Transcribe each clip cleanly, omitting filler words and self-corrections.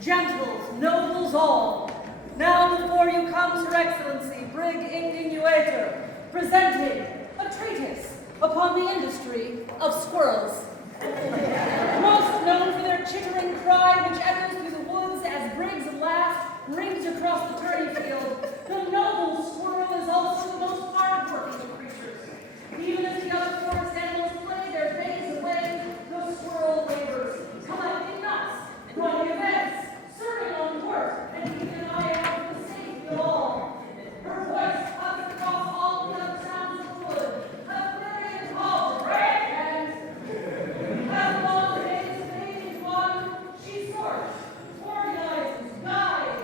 Gentles, nobles all, now before you comes Her Excellency Brig Uatéìr, presenting a treatise upon the industry of squirrels. Most known for their chittering cry which echoes through the woods as Brig's laugh rings across the tourney field, the noble squirrel is also the most hard-working of creatures. Even as the other forest animals play their days away, the squirrel labors, collecting nuts, running events, serving on court, and keeping an eye out for the safety of all. Her voice cuts across all the other sounds of the wood, a clarion call, Brig, and as long as days fade into autumn, she sorts, organizes, guides,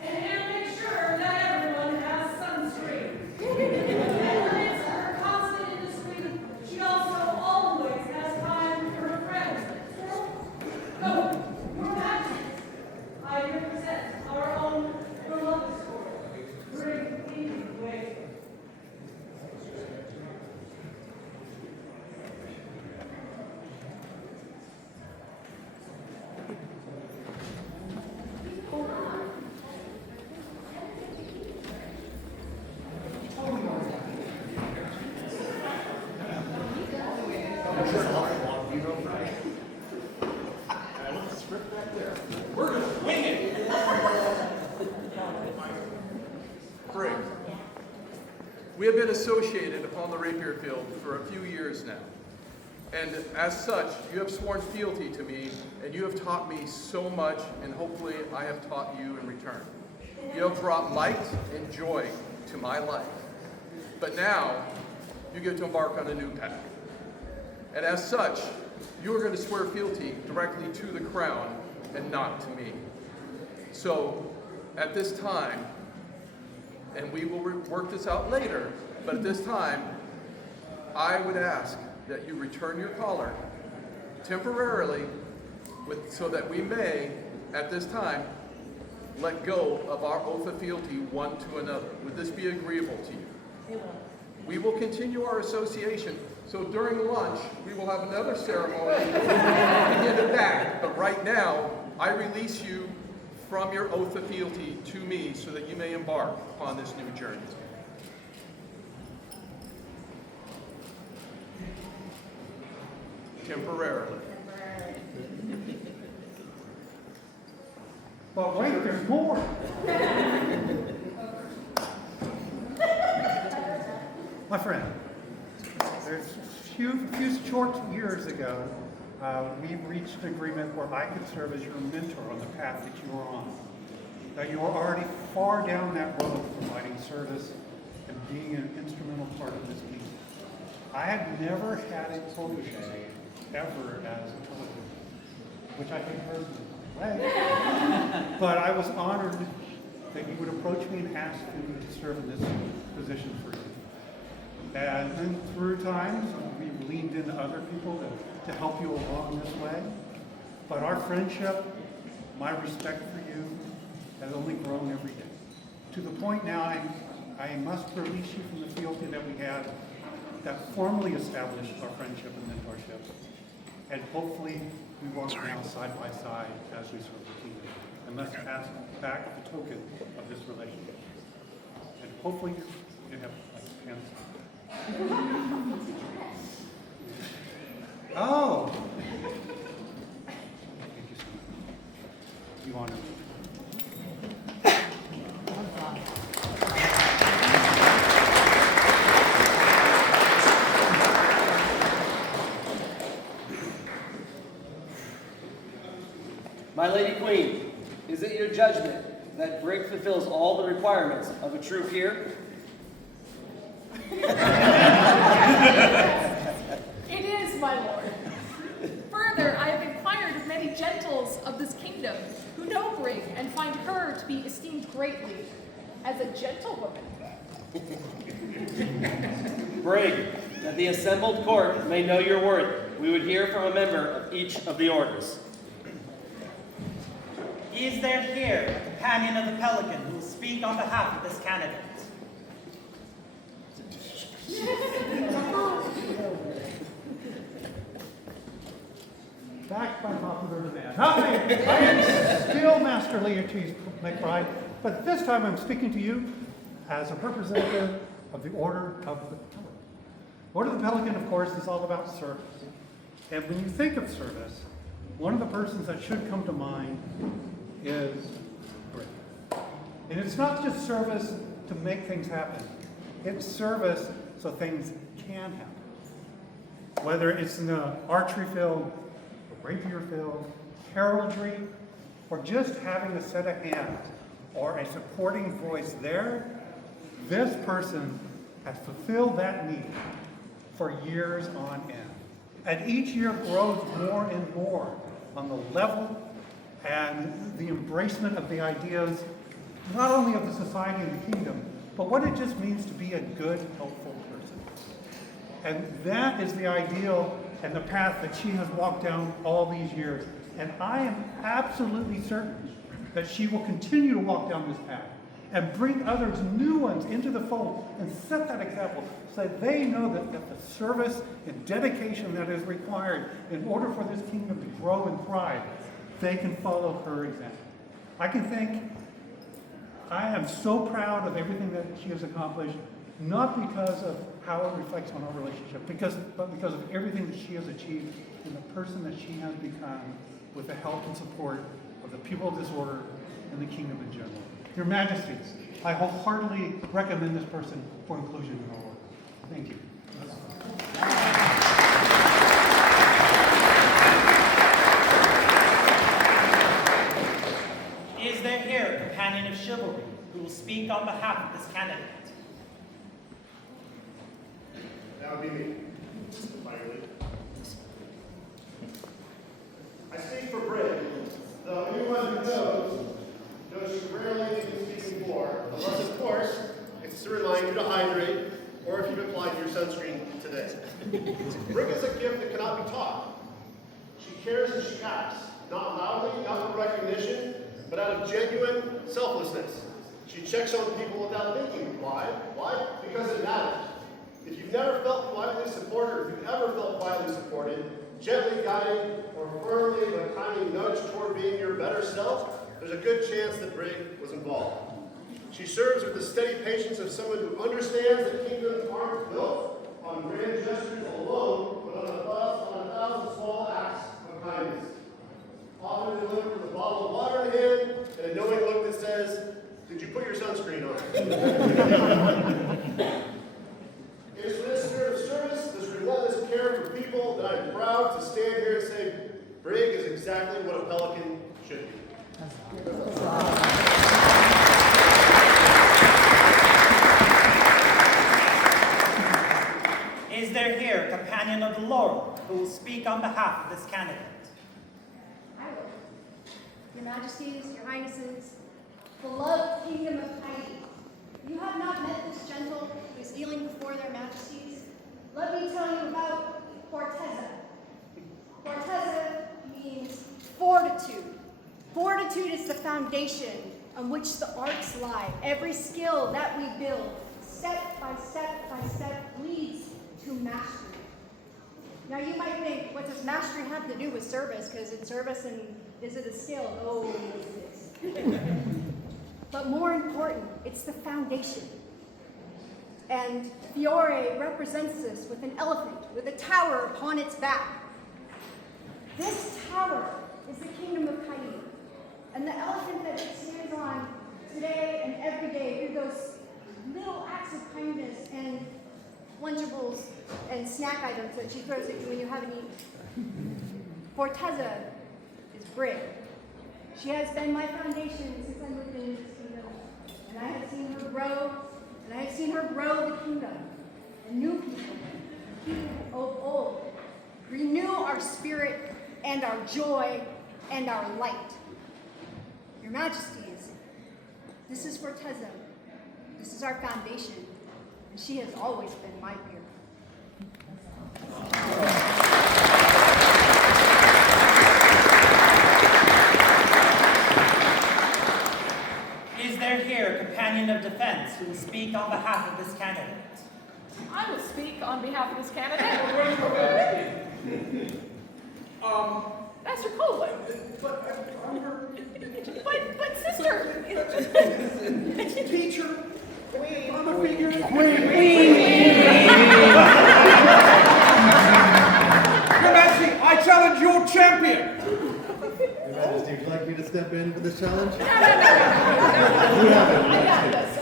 and makes sure that everyone has sunscreen. And amidst her constant industry, she also always has time for her friends. No, Your Majesties, I here present our own beloved squirrel, Brig Uatéìr. Brig, we have been associated upon the rapier field for a few years now. And as such, you have sworn fealty to me, and you have taught me so much, and hopefully I have taught you in return. You have brought light and joy to my life. But now, you get to embark on a new path. And as such, you are going to swear fealty directly to the crown and not to me. So, at this time, and we will work this out later, but at this time, I would ask that you return your collar temporarily so that we may, at this time, let go of our oath of fealty one to another. Would this be agreeable to you? It will. We will continue our association. So during lunch, we will have another ceremony to give it back. But right now, I release you from your oath of fealty to me so that you may embark upon this new journey. Temporarily. But wait, there's more. My friend, there's a few short years ago, we reached an agreement where I could serve as your mentor on the path that you are on. Now you are already far down that road providing service and being an instrumental part of this team. I had never had a protege ever as a Pelican, which I think hurt me. But I was honored that you would approach me and ask me to serve in this position for you. And then through times, we've leaned into other people to help you along this way. But our friendship, my respect for you, has only grown every day. To the point now I must release you from the fealty that we had that formally established our friendship and mentorship. And hopefully we walk now side by side as we serve the kingdom. And let's pass back the token of this relationship. And hopefully you have like hands. Oh! Thank you so much. You honor me. My Lady Queen, is it your judgment that Brig fulfills all the requirements of a true peer? It is, my lord. Further, I have inquired of many gentles of this kingdom who know Brig and find her to be esteemed greatly as a gentlewoman. Brig, that the assembled court may know your worth, we would hear from a member of each of the orders. Is there here a companion of the Pelican who will speak on behalf of this candidate? Backed by popular demand. Hi, I am Master Laertes McBride, but this time I'm speaking to you as a representative of the Order of the Pelican. Order of the Pelican, of course, is all about service. And when you think of service, one of the persons that should come to mind is Brig. And it's not just service to make things happen. It's service so things can happen. Whether it's in the archery field, the rapier field, heraldry, or just having a set of hands or a supporting voice there, this person has fulfilled that need for years on end. And each year grows more and more on the level and the embracement of the ideas, not only of the society and the kingdom, but what it just means to be a good, helpful person. And that is the ideal and the path that she has walked down all these years. And I am absolutely certain that she will continue to walk down this path and bring others, new ones, into the fold and set that example so that they know that the service and dedication that is required in order for this kingdom to grow and thrive, they can follow her example. I am so proud of everything that she has accomplished, not because of how it reflects on our relationship, but because of everything that she has achieved in the person that she has become with the help and support of the people of this order and the kingdom in general. Your Majesties, I wholeheartedly recommend this person for inclusion in our order. Thank you. Is there here a companion of chivalry who will speak on behalf of this candidate? That would be me, finally. I speak for Brig, though anyone who knows she rarely needs speaking for, unless, of course, it's to remind you to hydrate, or if you've applied your sunscreen today. Brig is a gift that cannot be taught. She cares as she acts, not loudly, not for recognition, but out of genuine selflessness. She checks on people without thinking. Why? Why? Because it matters. If you've never felt quietly supported, or if you've ever felt quietly supported, gently guiding, or firmly but kindly nudged toward being your better self, there's a good chance that Brig was involved. She serves with the steady patience of someone who understands that kingdoms aren't built on grand gestures alone, but on a thousand small acts of kindness. Often delivered with a bottle of water in hand and a knowing look that says, "Did you put your sunscreen on?" It is for this spirit of service, this relentless care for people, that I'm proud to stand here and say, Brig is exactly what a pelican should be. Is there here a companion of the laurel who will speak on behalf of this candidate? I will. Your Majesties, Your Highnesses, beloved kingdom of Caid, you have not met this gentle who is kneeling before their Majesties. Let me tell you about Forteza. Forteza means fortitude. Fortitude is the foundation on which the arts lie. Every skill that we build, step by step by step, leads to mastery. Now you might think, what does mastery have to do with service? Because it's service and is it a skill? Oh, yes it is. But more important, it's the foundation. And Fiore represents this with an elephant, with a tower upon its back. This tower is the kingdom of Caid. And the elephant that it stands on today and every day through those little acts of kindness and Lunchables and snack items that she throws at you when you haven't eaten. Forteza is Brig. She has been my foundation since I moved into this kingdom. And I have seen her grow, and I have seen her grow the kingdom. And new people of old, renew our spirit and our joy and our light. Your Majesties, this is Forteza. This is our foundation. And she has always been my peer. Is there here a companion of defense who will speak on behalf of this candidate? I will speak on behalf of this candidate. Master Colwyn. But I'm her... But teacher, father figure, Your Majesty, I challenge your champion. Your Majesty, would you like me to step in for this challenge? I got this.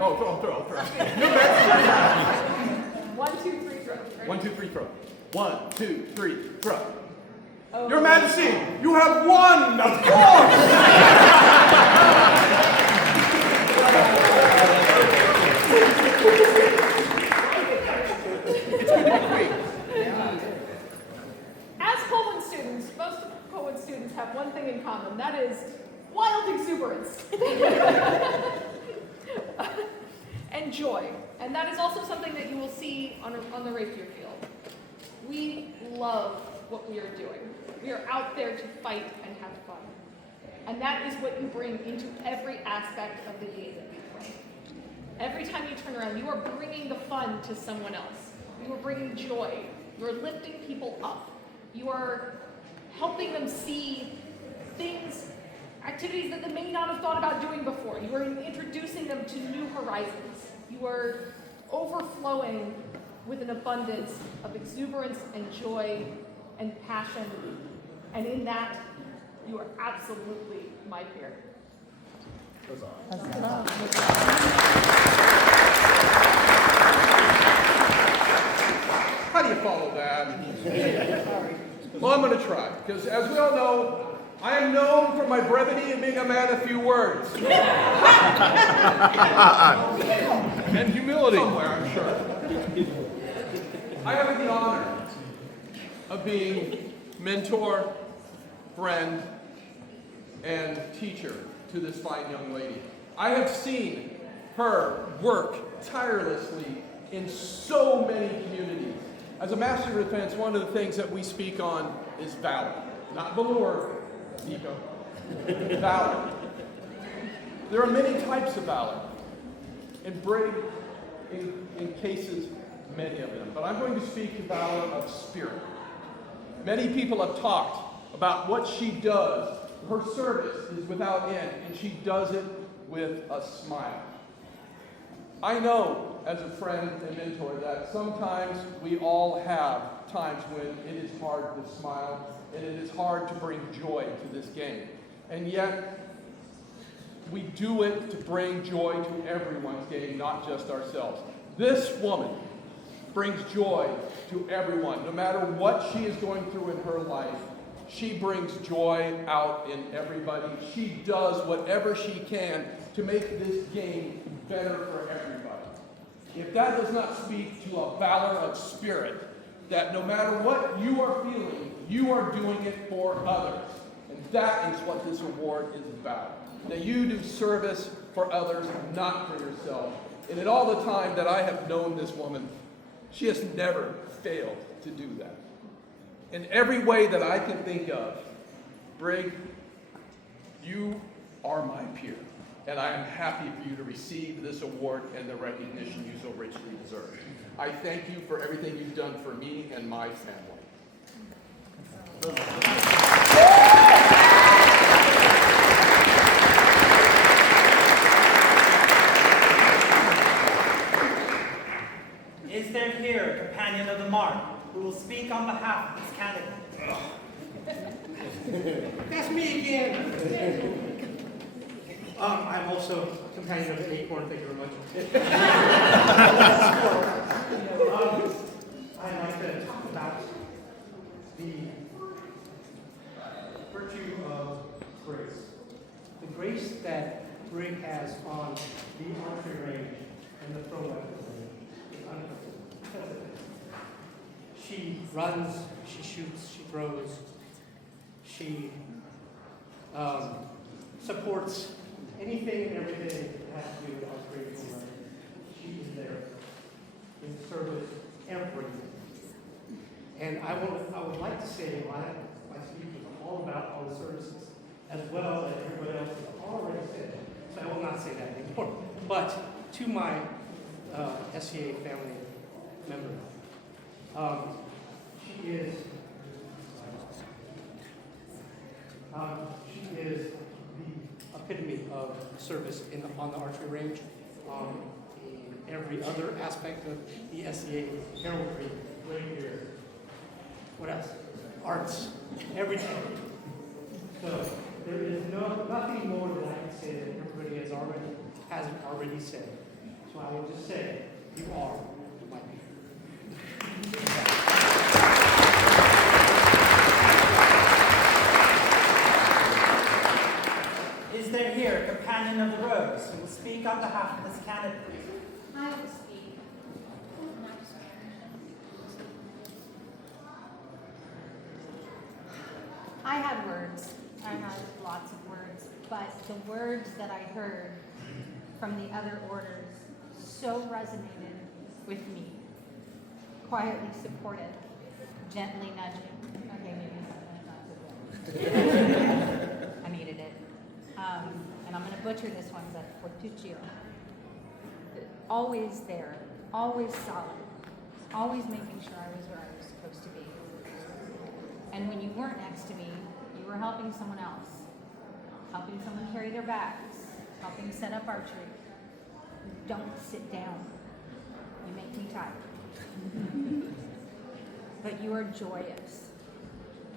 I'll throw. Your Majesty. 1, 2, 3, throw. 1, 2, 3, throw. 1, 2, 3, throw. Oh. Your Majesty, you have won, of course. As Colwyn students, most Colwyn students have one thing in common. That is wild exuberance. And joy. And that is also something that you will see on the rapier field. We love what we are doing. We are out there to fight and have fun. And that is what you bring into every aspect of the game that we play. Every time you turn around, you are bringing the fun to someone else. You are bringing joy. You are lifting people up. You are helping them see things, activities that they may not have thought about doing before. You are introducing them to new horizons. You are overflowing with an abundance of exuberance and joy and passion. And in that, you are absolutely my peer. How do you follow that? Well, I'm going to try, because as we all know, I am known for my brevity and being a man of few words. And humility. Somewhere, I'm sure. I have the honor of being mentor, friend, and teacher to this fine young lady. I have seen her work tirelessly in so many communities. As a master of defense, one of the things that we speak on is valor. Not velour, Nico. Valor. There are many types of valor. And Brig, in cases, many of them. But I'm going to speak to valor of spirit. Many people have talked about what she does. Her service is without end, and she does it with a smile. I know, as a friend and mentor, that sometimes we all have times when it is hard to smile, and it is hard to bring joy to this game. And yet, we do it to bring joy to everyone's game, not just ourselves. This woman brings joy to everyone. No matter what she is going through in her life, she brings joy out in everybody. She does whatever she can to make this game better for everybody. If that does not speak to a valor of spirit, that no matter what you are feeling, you are doing it for others. And that is what this award is about. That you do service for others, not for yourself. And in all the time that I have known this woman, she has never failed to do that. In every way that I can think of, Brig, you are my peer. And I am happy for you to receive this award and the recognition you so richly deserve. I thank you for everything you've done for me and my family. Is there here a companion of the mark who will speak on behalf of this candidate? That's me again. I'm also a companion of the Acorn, thank you very much. I'd like to talk about the virtue of grace. The grace that Brig has on the archery range and the throw weapon range is unprecedented. She runs, she shoots, she throws, she supports anything and everything that has to do with archery and range. She is there in service everything. And I would like to say my speech is all about all the services, as well as everybody else has already said. So I will not say that anymore. But to my SCA family member, she is service on the archery range, in every other aspect of the SCA, heraldry, rapier, what else? Arts, everything. So there is nothing more that I can say that everybody hasn't already said. So I will just say, you are my peer. Is there here a companion of the Rose who will speak on behalf of this candidate? I will speak. I had words. I had lots of words, but the words that I heard from the other orders so resonated with me. Quietly supported, gently nudging. Okay, maybe not so good. I needed it. And I'm going to butcher this one, but Fortuccio. Always there, always solid, always making sure I was where I was supposed to be. And when you weren't next to me, you were helping someone else, helping someone carry their bags, helping set up archery. Don't sit down. You make me tired. But you are joyous.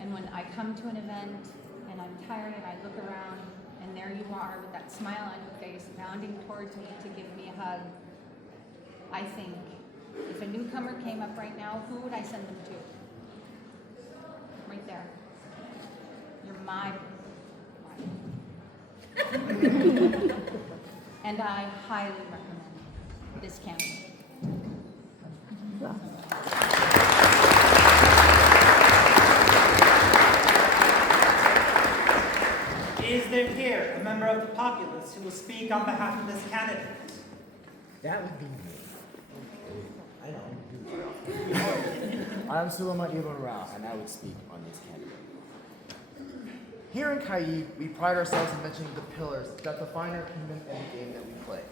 And when I come to an event and I'm tired and I look around and there you are with that smile on your face, bounding towards me to give me a hug, I think, if a newcomer came up right now, who would I send them to? Right there. You're my and I highly recommend this candidate. Is there here a member of the populace who will speak on behalf of this candidate? That would be me. I know. I'm Sulaiman Ibn Ra, and I would speak on this candidate. Here in Caid, we pride ourselves in mentioning the pillars that define our kingdom and the game that we play.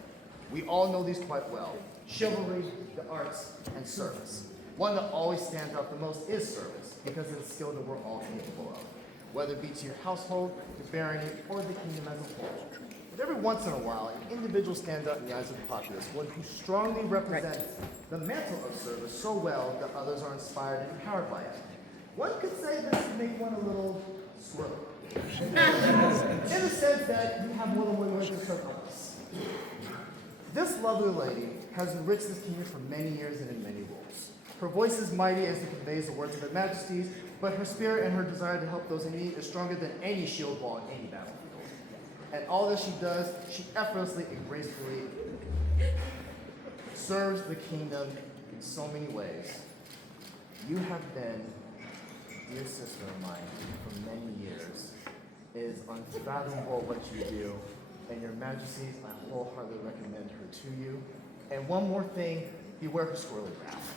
We all know these quite well. Chivalry, the arts, and service. One that always stands out the most is service, because it's a skill that we're all capable of. Whether it be to your household, your barony, or the kingdom as a whole. But every once in a while, an individual stands out in the eyes of the populace, one who strongly represents the mantle of service so well that others are inspired and empowered by it. One could say this to make one a little squirrely. In the sense that you have more than one way to serve others. This lovely lady has enriched this kingdom for many years and in many roles. Her voice is mighty as it conveys the words of her Majesties, but her spirit and her desire to help those in need is stronger than any shield wall in any battlefield. And all that she does, she effortlessly and gracefully serves the kingdom in so many ways. You have been, dear sister of mine, for many years. It is unfathomable what you do, and your Majesties, I wholeheartedly recommend her to you. And one more thing, beware her squirrely wrath.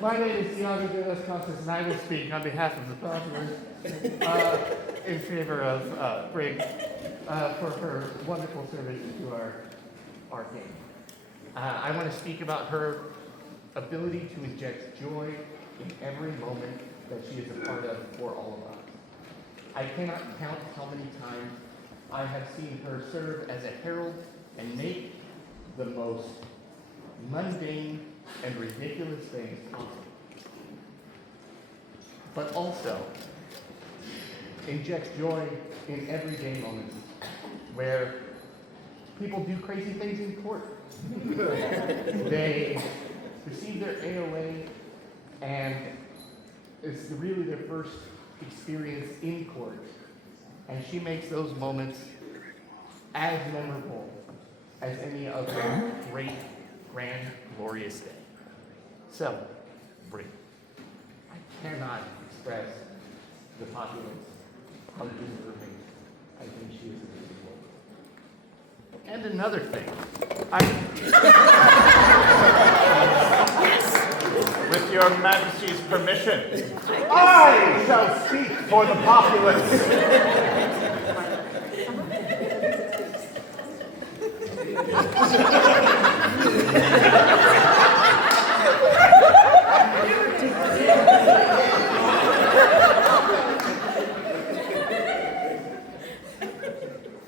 My name is Tiago de los Casas, and I will speak on behalf of the populace in favor of Brig for her wonderful service to our game. I want to speak about her ability to inject joy in every moment that she is a part of for all of us. I cannot count how many times I have seen her serve as a herald and make the most mundane and ridiculous things possible. But also inject joy in everyday moments where people do crazy things in court. They receive their AOA and it's really their first experience in court. And she makes those moments as memorable as any other great, grand, glorious day. So, Brig, I cannot express the populace how deserving I think she is of this role. And another thing, With your Majesty's permission, I shall speak for the populace.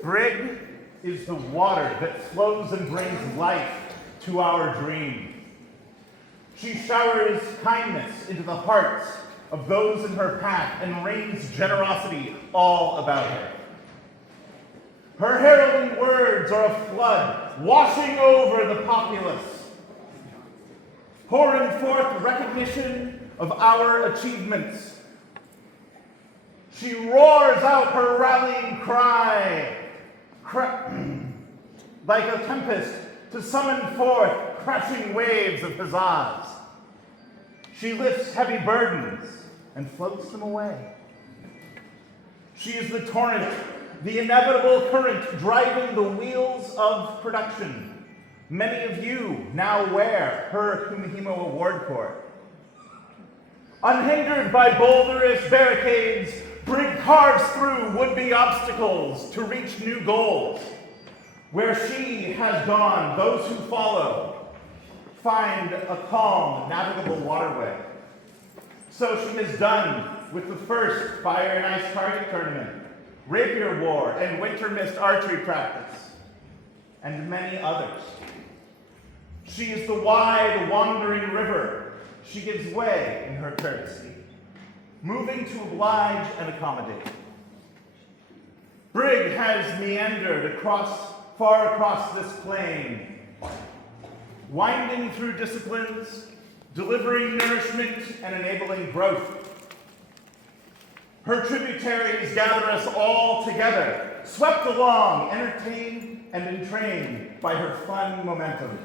Brig is the water that flows and brings life to our dream. She showers kindness into the hearts of those in her path and rains generosity all about her. Her heralding words are a flood washing over the populace, pouring forth recognition of our achievements. She roars out her rallying cry, like a tempest to summon forth crashing waves of huzzas. She lifts heavy burdens and floats them away. She is the torrent, the inevitable current driving the wheels of production. Many of you now wear her Kumihimo Award Corps. Unhindered by boulderous barricades, Brig carves through would-be obstacles to reach new goals. Where she has gone, those who follow find a calm, navigable waterway. So she has done with the first Fire and Ice Target Tournament, Rapier War, and Winter Mist Archery Practice, and many others. She is the wide, wandering river. She gives way in her courtesy, moving to oblige and accommodate. Brig has meandered far across this plain, winding through disciplines, delivering nourishment and enabling growth. Her tributaries gather us all together, swept along, entertained and entrained by her fun momentum.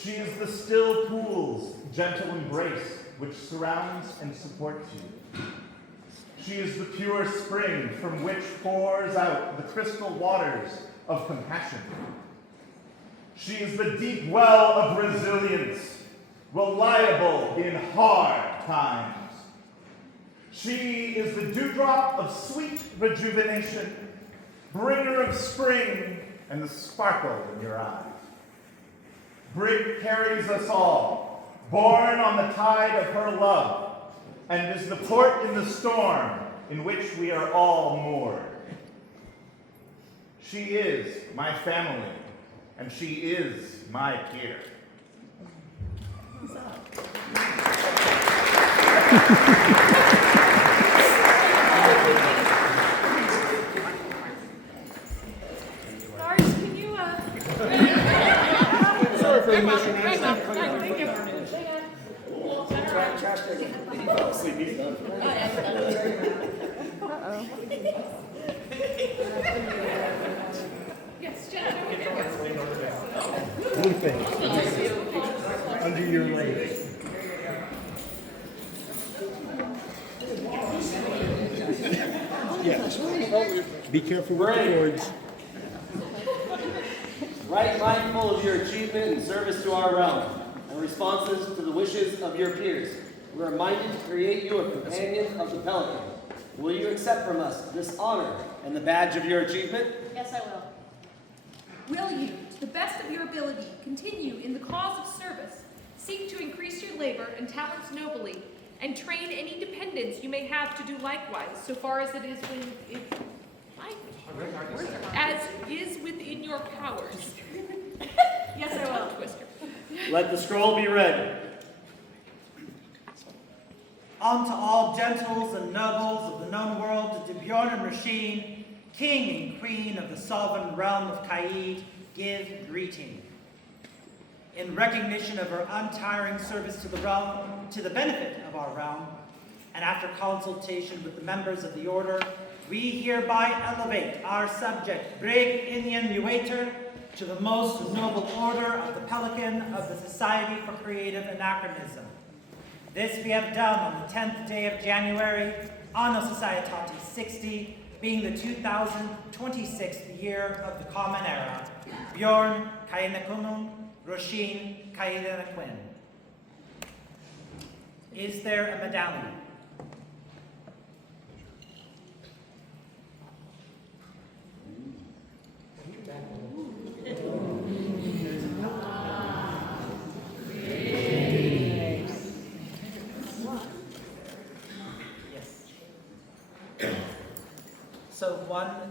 She is the still pool's gentle embrace which surrounds and supports you. She is the pure spring from which pours out the crystal waters of compassion. She is the deep well of resilience, reliable in hard times. She is the dewdrop of sweet rejuvenation, bringer of spring and the sparkle in your eyes. Brig carries us all, borne on the tide of her love, and is the port in the storm in which we are all moored. She is my family, and she is my peer. Lars, can you, Sorry for missing Thank you. Yes, Jenna. Blue thing. Under your leg. Yeah. Be careful with the cords. Right mindful of your achievement and service to our realm, and responses to the wishes of your peers, we are minded to create you a companion of the Pelican. Will you accept from us this honor and the badge of your achievement? Yes, I will. Will you, to the best of your ability, continue in the cause of service, seek to increase your labor and talents nobly, and train any dependents you may have to do likewise, so far as it is within your powers? Yes, I will. Twister. Let the scroll be read. Unto all gentles and nobles of the known world, to Bjorn and Roisin, king and queen of the sovereign realm of Caid, give greeting. In recognition of her untiring service to the realm, to the benefit of our realm, and after consultation with the members of the order, we hereby elevate our subject, Brig, inghean, Uatéìr, to the most noble order of the Pelican of the Society for Creative Anachronism. This we have done on the 10th day of January, Anno Societatis 60, being the 2026th year of the Common Era. Bjorn, Caid, Roisin, Caid. Is there a medallion?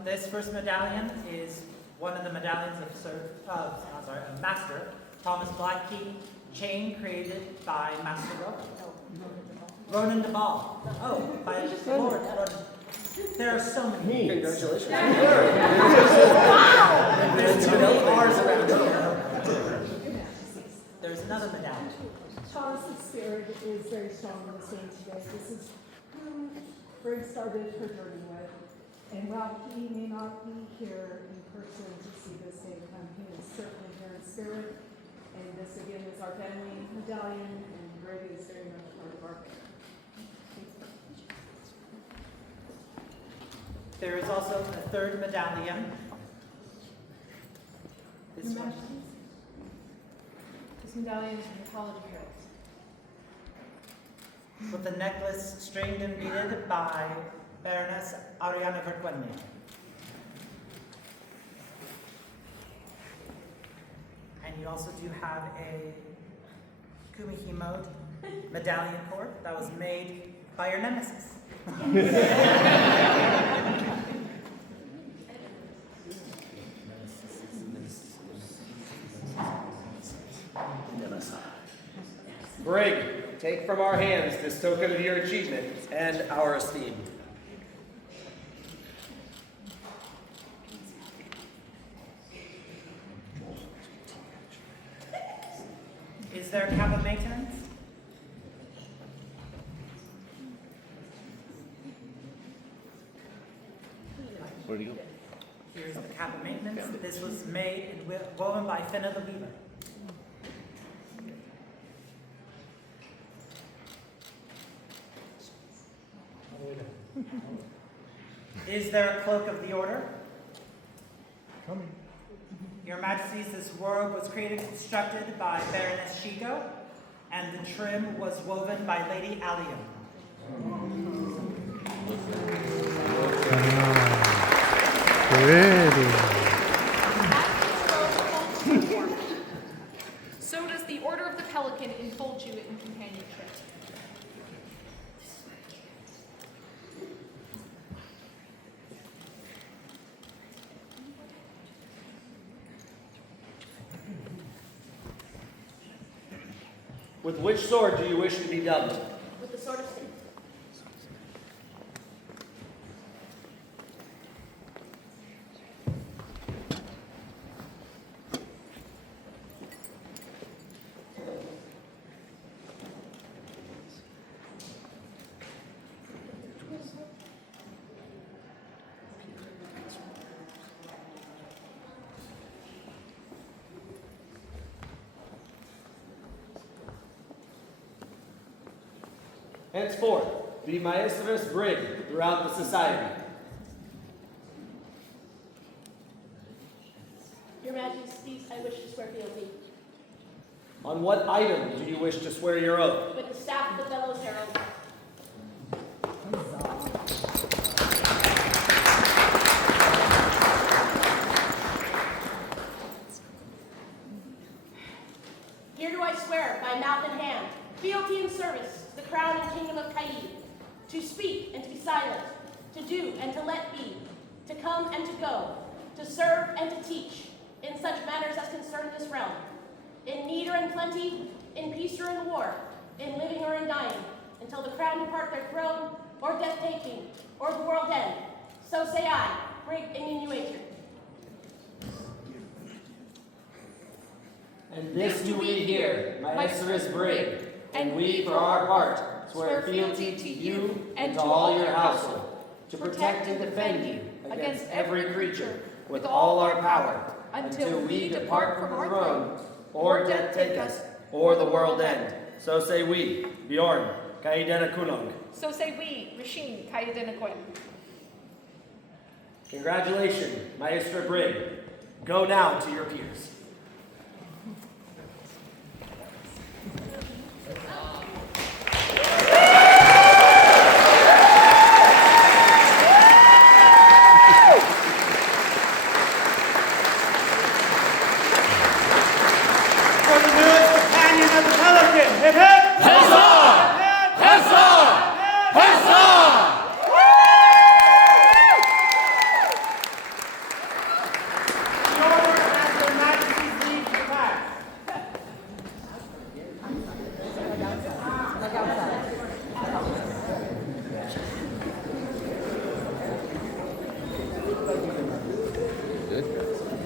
This first medallion is one of the medallions of Master Thomas Blackkeep, chain created by Master Ronan de Ball. Oh, by Lord Ronan. There are so many. Congratulations. There's too many R's around here. There's another medallion. Thomas's spirit is very strong in the scene today. This is who Brig started her journey with. And while he may not be here in person to see this day come, he is certainly here in spirit. And this again is our family medallion, and Brig is very much part of our family. There is also a third medallion. This Your one. Majesties, this medallion is from the College of Heralds. With the necklace stringed and beaded by Baroness Ariana Verquenne. And you also do have a Kumihimo medallion cord that was made by your nemesis. Brig, take from our hands this token of your achievement and our esteem. Is there a cap of maintenance? Where'd he go? Here's the cap of maintenance. This was made and woven by Finna the Weaver. Is there a cloak of the order? Coming. Your Majesties, this robe was created and constructed by Baroness Shigo, and the trim was woven by Lady Allium. So does the Order of the Pelican enfold you in companionship. With which sword do you wish to be dubbed? With the sword of state. Henceforth, be Majesties Brig throughout the society. Your Majesties, I wish to swear fealty. On what item do you wish to swear your oath? With the staff of the Bellows Herald. Here do I swear, by mouth and hand, fealty and service to the crown and kingdom of Caid, to speak and to be silent, to do and to let be, to come and to go, to serve and to teach, in such matters as concern this realm, in need or in plenty, in peace or in war, in living or in dying, until the crown depart their throne, or death taking, or the world end. So say I, Brig inghean Uatéìr. And this do we here, Majesties Brig, and we for our part swear fealty to you and to all your household, to protect and defend you against every creature with all our power, until we depart from our throne, or death take us, or the world end. So say we, Bjorn, Caid. So say we, Roisin, Caid. Congratulations, Majesties Brig. Go now to your peers.